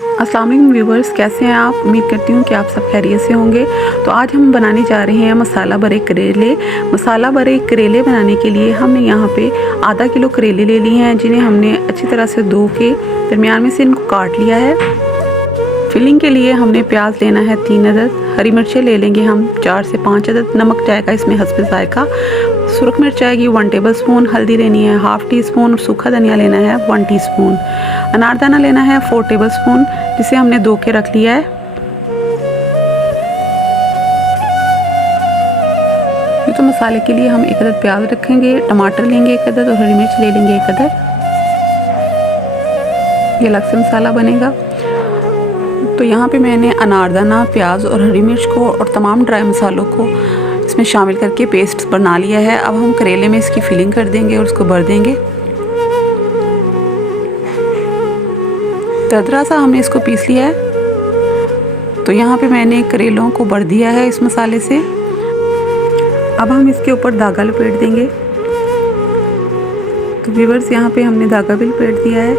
अस्सलाम वालेकुम व्यूवर्स, कैसे हैं आप? उम्मीद करती हूँ कि आप सब खैरियत से होंगे। तो आज हम बनाने जा रहे हैं मसाला भरे करेले। मसाला भरे करेले बनाने के लिए हमने यहाँ पे आधा किलो करेले ले लिए हैं, जिन्हें हमने अच्छी तरह से धो के दरमियान में से इनको काट लिया है। फिलिंग के लिए हमने प्याज लेना है 3 अदद, हरी मिर्चें ले लेंगे हम 4 से 5 अदद, नमक जाएगा इसमें हस्बे जायका, सुरख मिर्च आएगी 1 टेबल स्पून, हल्दी लेनी है 1/2 टी स्पून, सूखा धनिया लेना है 1 टीस्पून, अनारदाना लेना है 4 टेबल स्पून, जिसे हमने धो के रख लिया है। तो मसाले के लिए हम 1 अदद प्याज रखेंगे, टमाटर लेंगे 1 अदद और हरी मिर्च ले लेंगे 1 अदद। ये अलग से मसाला बनेगा। तो यहाँ पे मैंने अनारदाना, प्याज और हरी मिर्च को और तमाम ड्राई मसालों को इसमें शामिल करके पेस्ट बना लिया है। अब हम करेले में इसकी फिलिंग कर देंगे और उसको भर देंगे। दरदरा सा हमने इसको पीस लिया है। तो यहाँ पे मैंने करेलों को भर दिया है इस मसाले से। अब हम इसके ऊपर धागा लपेट देंगे। तो व्यूअर्स, यहाँ पे हमने धागा भी लपेट दिया है।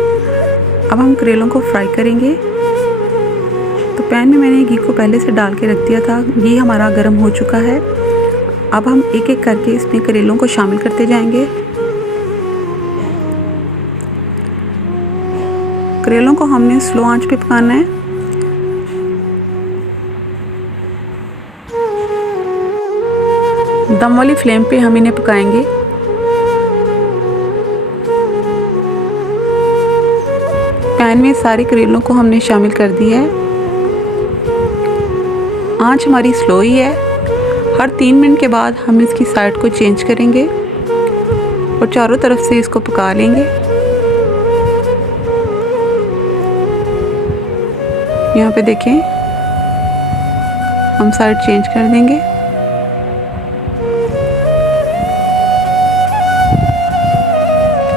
अब हम करेलों को फ्राई करेंगे। तो पैन में मैंने घी को पहले से डाल के रख दिया था। घी हमारा गर्म हो चुका है। अब हम एक एक करके इसमें करेलों को शामिल करते जाएंगे। करेलों को हमने स्लो आंच पे पकाना है। दम वाली फ्लेम पे हम इन्हें पकाएंगे। पैन में सारे करेलों को हमने शामिल कर दिया है। आंच हमारी स्लो ही है। हर 3 मिनट के बाद हम इसकी साइड को चेंज करेंगे और चारों तरफ से इसको पका लेंगे। यहाँ पे देखें, हम साइड चेंज कर देंगे।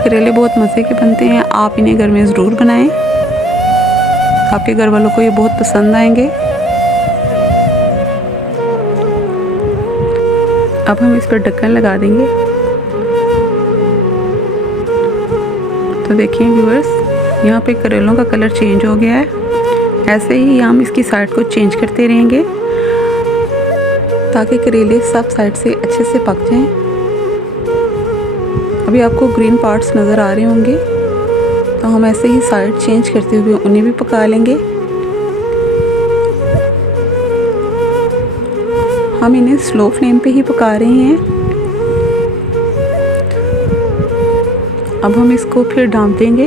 करेले बहुत मज़े के बनते हैं, आप इन्हें घर में ज़रूर बनाएं। आपके घर वालों को ये बहुत पसंद आएंगे। अब हम इस पर ढक्कन लगा देंगे। तो देखिए व्यूअर्स, यहाँ पे करेलों का कलर चेंज हो गया है। ऐसे ही हम इसकी साइड को चेंज करते रहेंगे ताकि करेले सब साइड से अच्छे से पक जाएं। अभी आपको ग्रीन पार्ट्स नज़र आ रहे होंगे, तो हम ऐसे ही साइड चेंज करते हुए उन्हें भी पका लेंगे। हम इन्हें स्लो फ्लेम पे ही पका रहे हैं। अब हम इसको फिर ढाँप देंगे।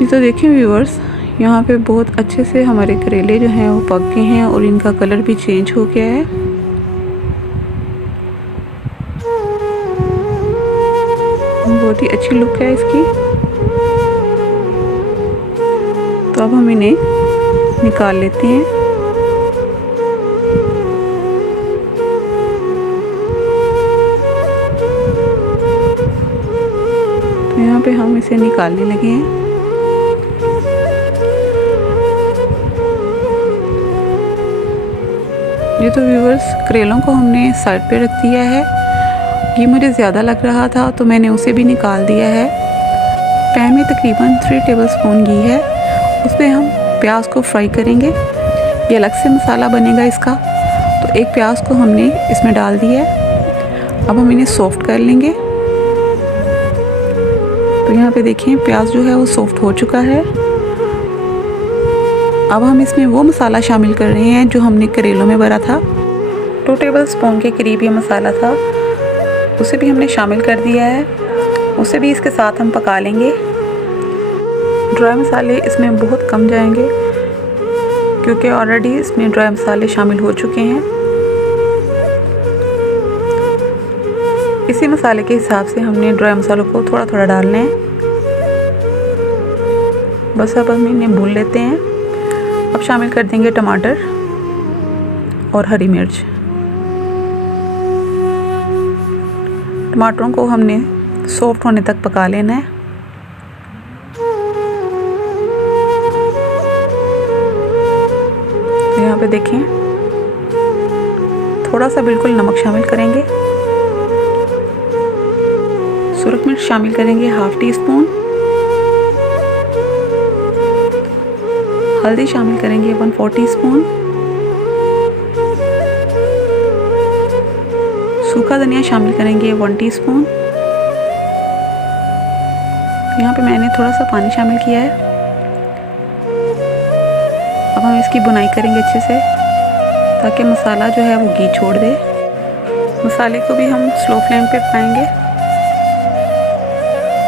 ये तो देखिए व्यूअर्स, यहाँ पे बहुत अच्छे से हमारे करेले जो हैं वो पक गए हैं और इनका कलर भी चेंज हो गया है। बहुत ही अच्छी लुक है इसकी। तो अब हम इन्हें निकाल लेते हैं। तो यहाँ पे हम इसे निकालने लगे हैं। ये तो व्यूअर्स, करेलों को हमने साइड पे रख दिया है। घी मुझे ज़्यादा लग रहा था तो मैंने उसे भी निकाल दिया है। पैन में तकरीबन 3 टेबल स्पून घी है। उस पर हम प्याज को फ्राई करेंगे। ये अलग से मसाला बनेगा इसका। तो एक प्याज को हमने इसमें डाल दिया है। अब हम इन्हें सॉफ्ट कर लेंगे। तो यहाँ पे देखें, प्याज जो है वो सॉफ्ट हो चुका है। अब हम इसमें वो मसाला शामिल कर रहे हैं जो हमने करेलों में भरा था। 2 टेबल स्पून के करीब ये मसाला था, उसे भी हमने शामिल कर दिया है। उसे भी इसके साथ हम पका लेंगे। ड्राई मसाले इसमें बहुत कम जाएंगे क्योंकि ऑलरेडी इसमें ड्राई मसाले शामिल हो चुके हैं। इसी मसाले के हिसाब से हमने ड्राई मसालों को थोड़ा थोड़ा डालना है। बस अब हम इन्हें भून लेते हैं। अब शामिल कर देंगे टमाटर और हरी मिर्च। टमाटरों को हमने सॉफ्ट होने तक पका लेना है। तो यहाँ पे देखें, थोड़ा सा बिल्कुल नमक शामिल करेंगे। सुरख मिर्च शामिल करेंगे 1/2 टी स्पून। हल्दी शामिल करेंगे 1/4 टीस्पून। सूखा धनिया शामिल करेंगे 1 टीस्पून। यहाँ पे मैंने थोड़ा सा पानी शामिल किया है। अब हम इसकी भुनाई करेंगे अच्छे से ताकि मसाला जो है वो घी छोड़ दे। मसाले को भी हम स्लो फ्लेम पे पकाएंगे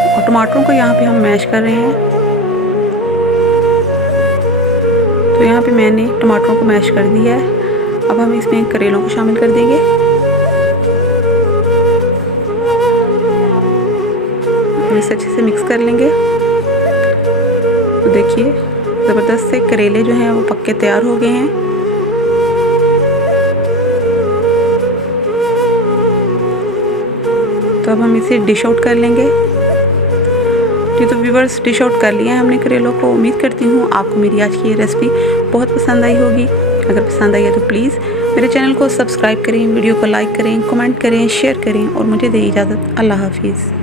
और टमाटरों को यहाँ पे हम मैश कर रहे हैं। तो यहाँ पे मैंने टमाटरों को मैश कर दिया है। अब हम इसमें करेलों को शामिल कर देंगे। इसे अच्छे से मिक्स कर लेंगे। तो देखिए ज़बरदस्त से करेले जो हैं वो पक्के तैयार हो गए हैं। तो अब हम इसे डिश आउट कर लेंगे। जी तो व्यूअर्स, डिश आउट कर लिया है हमने करेलों को। उम्मीद करती हूँ आपको मेरी आज की ये रेसिपी बहुत पसंद आई होगी। अगर पसंद आई है तो प्लीज़ मेरे चैनल को सब्सक्राइब करें, वीडियो को लाइक करें, कमेंट करें, शेयर करें और मुझे दें इजाज़त। अल्लाह हाफिज़।